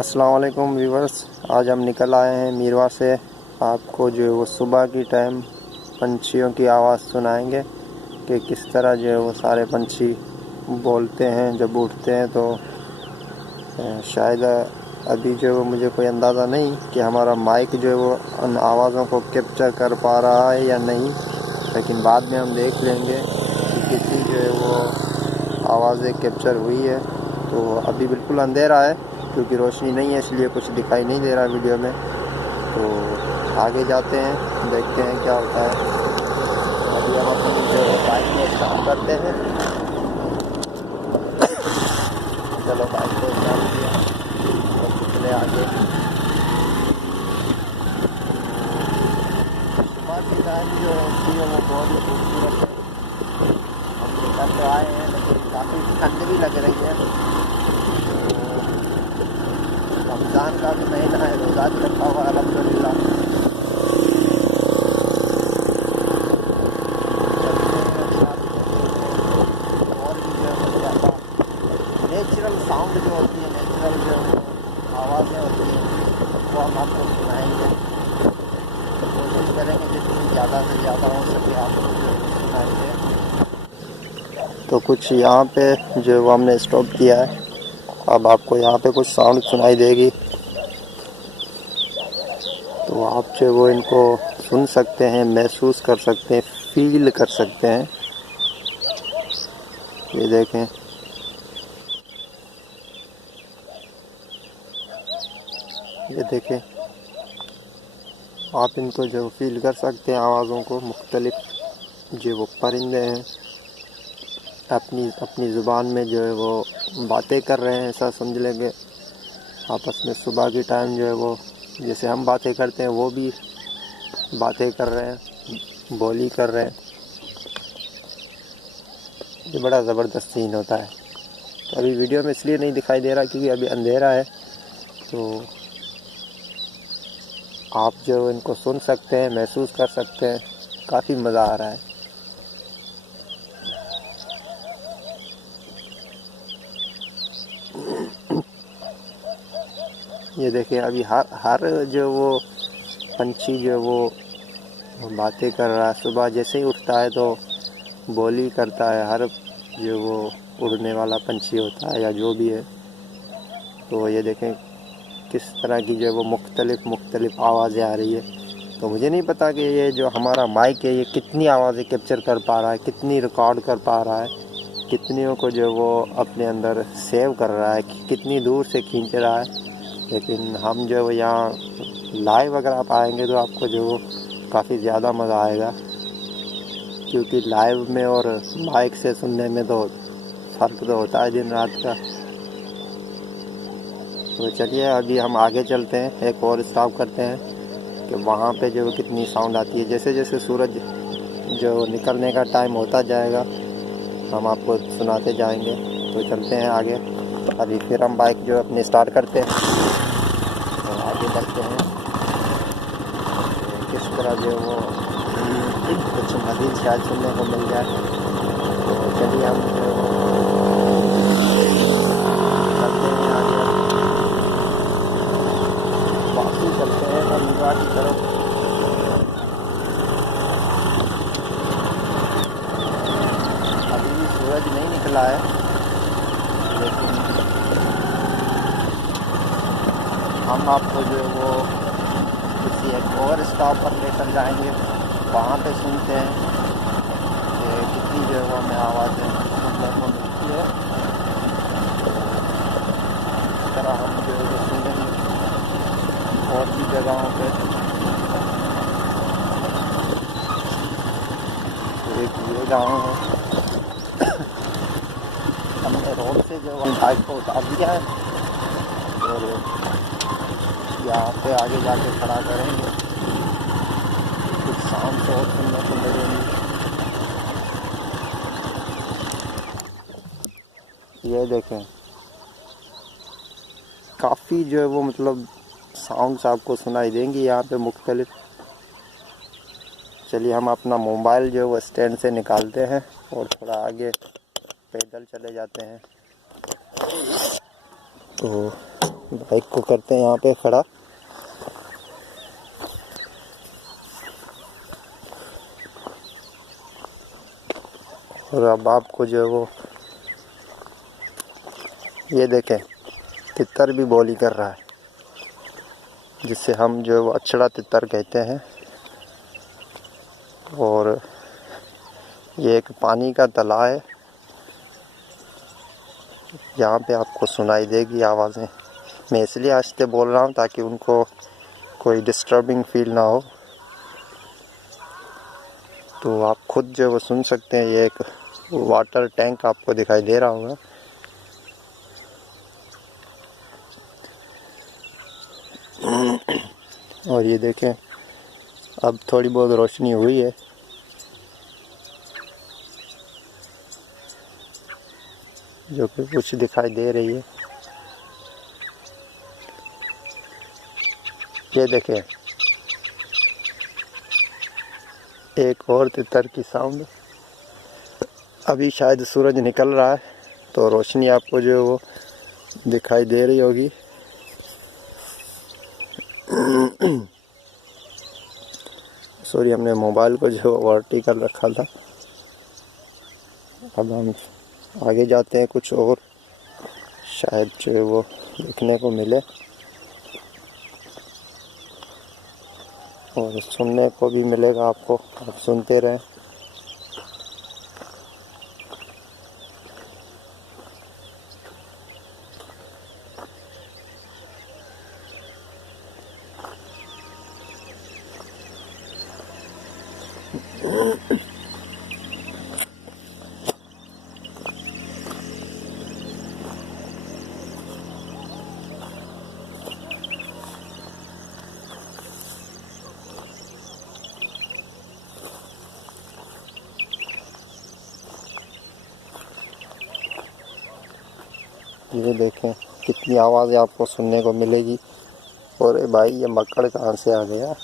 अस्सलाम वालेकुम व्यूवर्स। आज हम निकल आए हैं मीरवा से। आपको जो है वो सुबह की टाइम पंछियों की आवाज़ सुनाएंगे कि किस तरह जो है वो सारे पंछी बोलते हैं जब उठते हैं। तो शायद अभी जो है वो मुझे कोई अंदाज़ा नहीं कि हमारा माइक जो है वो उन आवाज़ों को कैप्चर कर पा रहा है या नहीं, लेकिन बाद में हम देख लेंगे कि कितनी जो है वो आवाज़ें कैप्चर हुई है। तो अभी बिल्कुल अंधेरा है क्योंकि रोशनी नहीं है, इसलिए कुछ दिखाई नहीं दे रहा वीडियो में। तो आगे जाते हैं, देखते हैं क्या होता है। अभी हम अपनी जो बाइक को स्टार्ट करते हैं। चलो बाइक को स्टार्ट किया और निकले आगे। सुबह की टाइम जो होती है वो बहुत ही खूबसूरत है। हम निकल तो आए हैं लेकिन काफ़ी ठंड भी लग रही है। रमज़ान का भी महीना है, रोज़ा भी रखा हुआ है अल्हम्दुलिल्लाह। और भी जो है ज़्यादा नेचुरल साउंड जो होती है, नेचुरल जो आवाज़ें होती हैं वो हम आपको सुनाएंगे। कोशिश करेंगे जितनी ज़्यादा से ज़्यादा हो सके आपको जो सुनाएंगे। तो कुछ यहाँ पे जो वो हमने स्टॉप किया है। अब आपको यहाँ पे कुछ साउंड सुनाई देगी, तो आप जो वो इनको सुन सकते हैं, महसूस कर सकते हैं, फील कर सकते हैं। ये देखें, ये देखें, आप इनको जो फील कर सकते हैं आवाज़ों को। मुख्तलिफ जो वो परिंदे हैं अपनी अपनी ज़ुबान में जो है वो बातें कर रहे हैं, ऐसा समझ लेंगे। आपस में सुबह की टाइम जो है वो जैसे हम बातें करते हैं वो भी बातें कर रहे हैं, बोली कर रहे हैं। ये बड़ा ज़बरदस्त सीन होता है। तो अभी वीडियो में इसलिए नहीं दिखाई दे रहा क्योंकि अभी अंधेरा है। तो आप जो इनको सुन सकते हैं, महसूस कर सकते हैं। काफ़ी मज़ा आ रहा है। ये देखिए, अभी हर जो वो पंछी जो वो बातें कर रहा है। सुबह जैसे ही उठता है तो बोली करता है। हर जो वो उड़ने वाला पंछी होता है या जो भी है, तो ये देखें किस तरह की जो वो मुख्तलिफ आवाज़ें आ रही है। तो मुझे नहीं पता कि ये जो हमारा माइक है ये कितनी आवाज़ें कैप्चर कर पा रहा है, कितनी रिकॉर्ड कर पा रहा है, कितनियों को जो वो अपने अंदर सेव कर रहा है, कितनी दूर से खींच रहा है। लेकिन हम जो यहाँ लाइव अगर आप आएंगे तो आपको जो काफ़ी ज़्यादा मज़ा आएगा, क्योंकि लाइव में और माइक से सुनने में तो फ़र्क तो होता है दिन रात का। तो चलिए अभी हम आगे चलते हैं, एक और स्टॉप करते हैं कि वहाँ पे जो कितनी साउंड आती है। जैसे जैसे सूरज जो निकलने का टाइम होता जाएगा हम आपको सुनाते जाएंगे। तो चलते हैं आगे। अभी फिर हम बाइक जो अपनी स्टार्ट करते हैं और आगे बढ़ते हैं। किस तरह जो वो कुछ मज़ीद शायद सुनने को मिल जाए। तो चलिए हम जो चलते हैं आगे, वापसी चलते हैं मीरवा की तरफ। अभी भी सूरज नहीं निकला है, लेकिन हम आपको जो वो किसी एक और स्टॉप पर लेकर जाएंगे। वहाँ पे सुनते हैं कि कितनी जो है वो हमें आवाज़ें सुनने को मिलती है। इस तरह हम जो है वो सुनेंगे और भी जगहों पे। एक ये गाँव है, हमने रोड से जो बाइक को उतार दिया है और यहाँ पे आगे जाके खड़ा करेंगे। कुछ साउंड और सुनने को मिलेंगी। ये देखें, काफ़ी जो है वो मतलब साउंड्स आपको सुनाई देंगी यहाँ पे मुख्तलिफ। चलिए हम अपना मोबाइल जो है वो स्टैंड से निकालते हैं और थोड़ा आगे पैदल चले जाते हैं। तो बाइक को करते हैं यहाँ पे खड़ा। और अब आपको जो वो ये देखें, तितर भी बोली कर रहा है, जिसे हम जो वो अछड़ा तितर कहते हैं। और ये एक पानी का तालाब है, यहाँ पे आपको सुनाई देगी आवाज़ें। मैं इसलिए आहिस्ते बोल रहा हूँ ताकि उनको कोई डिस्टर्बिंग फील ना हो, तो आप खुद जो वो सुन सकते हैं। ये एक वाटर टैंक आपको दिखाई दे रहा होगा। और ये देखें, अब थोड़ी बहुत रोशनी हुई है, जो कि कुछ दिखाई दे रही है। ये देखें, एक और तितर की साउंड। अभी शायद सूरज निकल रहा है, तो रोशनी आपको जो वो दिखाई दे रही होगी। सॉरी, हमने मोबाइल को जो वर्टिकल रखा था। अब हम आगे जाते हैं, कुछ और शायद जो वो देखने को मिले और सुनने को भी मिलेगा आपको। आप सुनते रहें। ये देखें, कितनी आवाज़ें आपको सुनने को मिलेगी। और भाई, ये मकड़ कहाँ से आ गया,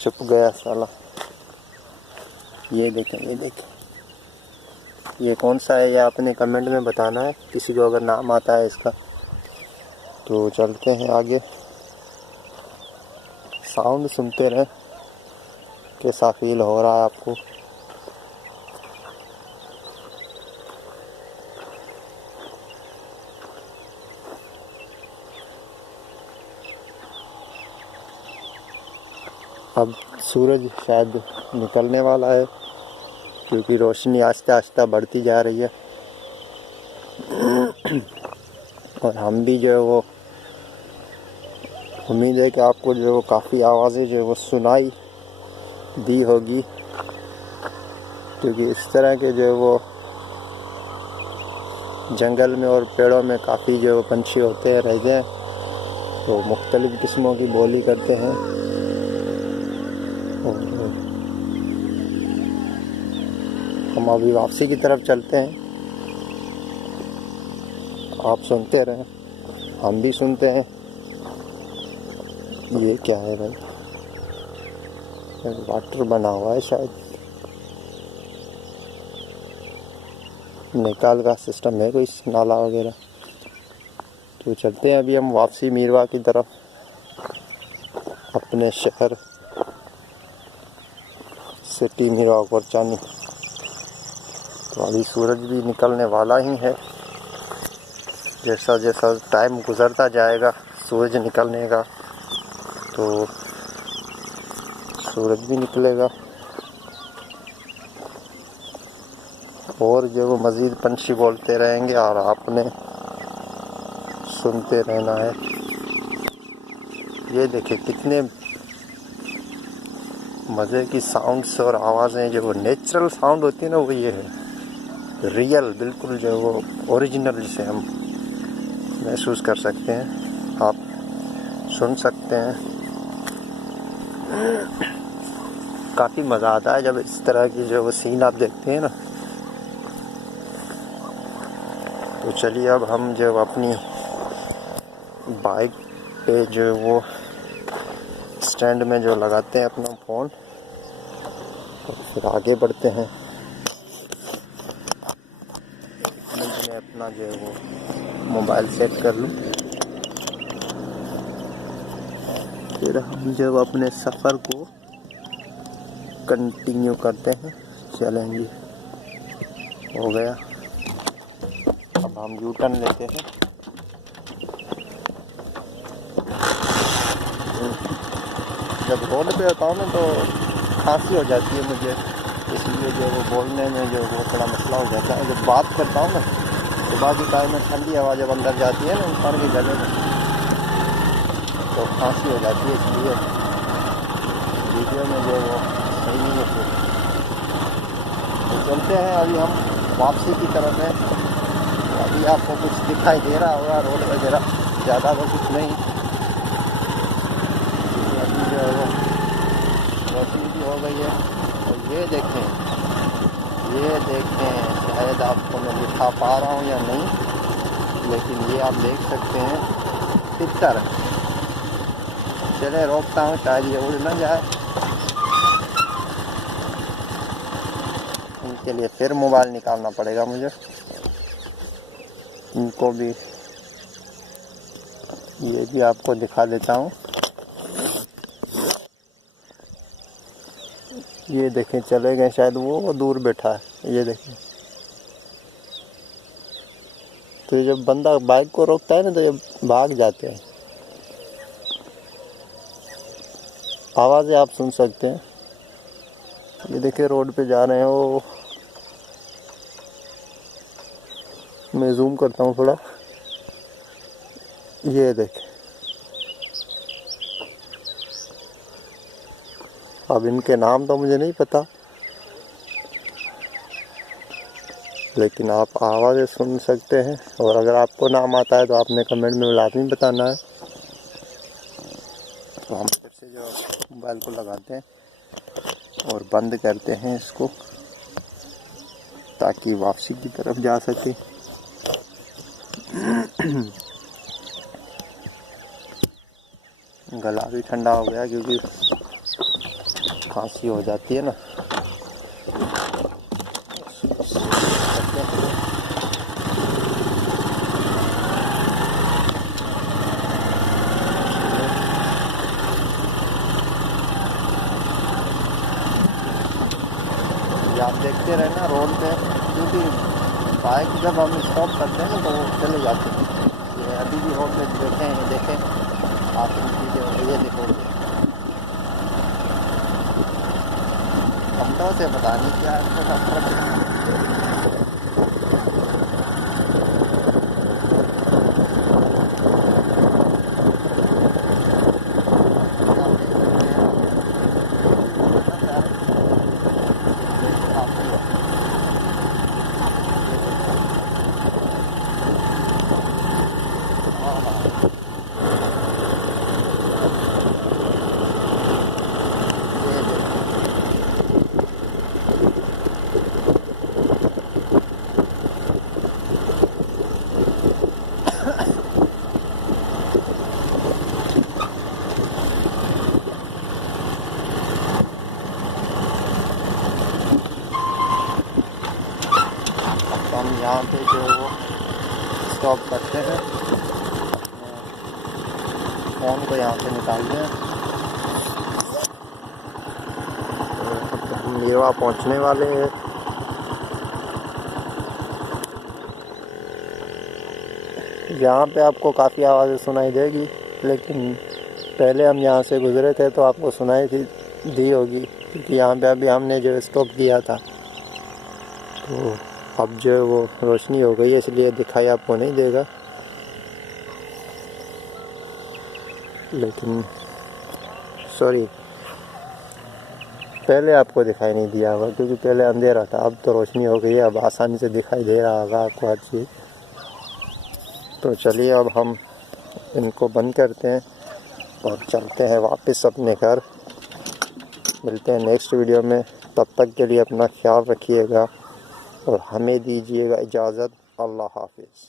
छुप गया साला। ये देखें, ये देखें, ये कौन सा है, ये आपने कमेंट में बताना है। किसी को अगर नाम आता है इसका। तो चलते हैं आगे, साउंड सुनते रहें, कैसा फील हो रहा है आपको। अब सूरज शायद निकलने वाला है, क्योंकि रोशनी आहिस्ता आहिस्ता बढ़ती जा रही है। और हम भी जो है वो उम्मीद है कि आपको जो वो काफ़ी आवाज़ें जो वो सुनाई दी होगी, क्योंकि इस तरह के जो वो जंगल में और पेड़ों में काफ़ी जो पंछी होते हैं, रहते हैं, तो मुख्तलिफ़ किस्मों की बोली करते हैं। हम अभी वापसी की तरफ चलते हैं। आप सुनते रहें, हम भी सुनते हैं। ये क्या है भाई, वाटर बना हुआ है, शायद निकाल का सिस्टम है कोई, नाला वगैरह। तो चलते हैं अभी हम वापसी मीरवा की तरफ, अपने शहर सिटी मीरवा कोरचानी। तो अभी सूरज भी निकलने वाला ही है। जैसा जैसा टाइम गुजरता जाएगा सूरज निकलने का, तो सूरज भी निकलेगा। और जो वो मज़ीद पंछी बोलते रहेंगे और आपने सुनते रहना है। ये देखिए, कितने मज़े की साउंड्स और आवाज़ें, जो वो नेचुरल साउंड होती है ना, वो ये है रियल, बिल्कुल जो वो ओरिजिनल, जिसे हम महसूस कर सकते हैं, आप सुन सकते हैं। काफ़ी मज़ा आता है जब इस तरह की जो वो सीन आप देखते हैं ना। तो चलिए, अब हम जो अपनी बाइक पे जो वो स्टैंड में जो लगाते हैं अपना फ़ोन, तो फिर आगे बढ़ते हैं। मैं अपना जो वो मोबाइल सेट कर लूँ। फिर हम जब अपने सफ़र को कंटिन्यू करते हैं चलेंगे। हो गया, अब हम यू टर्न लेते हैं। जब रोड पे होता हूँ ना तो खांसी हो जाती है मुझे, इसलिए जो वो बोलने में जो वो थोड़ा मसला हो जाता है। जब बात करता हूँ ना सुबह की टाइम में ठंडी हवा जब अंदर जाती है ना इंसान के गले में तो खांसी हो जाती है, इसलिए वीडियो में जो वो सही नहीं है। तो चलते हैं अभी हम वापसी की तरफ है। अभी आपको कुछ दिखाई दे रहा होगा रोड वगैरह, ज़्यादा तो कुछ नहीं। अभी जो है वो रोशनी भी हो गई है। और ये देखें शायद आपको मैं दिखा पा रहा हूँ या नहीं, लेकिन ये आप देख सकते हैं तितर। चले रोकता हूँ, शायद ये उड़ ना जाए। इनके लिए फिर मोबाइल निकालना पड़ेगा मुझे। इनको भी, ये भी आपको दिखा देता हूँ। ये देखें चले गए, शायद वो दूर बैठा है, ये देखें। तो जब बंदा बाइक को रोकता है ना तो ये भाग जाते हैं। आवाज़ें आप सुन सकते हैं। ये देखिए रोड पे जा रहे हैं वो। मैं जूम करता हूँ थोड़ा, ये देखें। अब इनके नाम तो मुझे नहीं पता, लेकिन आप आवाज़ें सुन सकते हैं। और अगर आपको नाम आता है तो आपने कमेंट में लाजमी बताना है। तो हम फिर से जो मोबाइल को लगाते हैं और बंद करते हैं इसको, ताकि वापसी की तरफ जा सके। गला भी ठंडा हो गया क्योंकि खांसी हो जाती है ना। ये आप देखते रहना रोड पे, क्योंकि बाइक जब हम स्टॉप करते हैं ना तो वो चले जाते हैं। ये अभी भी रोड पे देखें आप इनकी जो ये देखो, घंटों से पता नहीं क्या इनको नफरत है। हम यहाँ पे जो स्टॉप करते हैं, फ़ोन को यहाँ से निकालते हैं। तो हम मेवा पहुँचने वाले हैं। यहाँ पे आपको काफ़ी आवाज़ें सुनाई देगी, लेकिन पहले हम यहाँ से गुज़रे थे तो आपको सुनाई दी होगी, क्योंकि यहाँ पे अभी हमने जो स्टॉप किया था। तो अब जो वो रोशनी हो गई है इसलिए दिखाई आपको नहीं देगा, लेकिन सॉरी पहले आपको दिखाई नहीं दिया होगा क्योंकि पहले अंधेरा था। अब तो रोशनी हो गई है, अब आसानी से दिखाई दे रहा होगा आपको हर चीज़। तो चलिए अब हम इनको बंद करते हैं और चलते हैं वापस अपने घर। मिलते हैं नेक्स्ट वीडियो में, तब तक के लिए अपना ख्याल रखिएगा और हमें दीजिएगा इजाज़त। अल्लाह हाफिज़।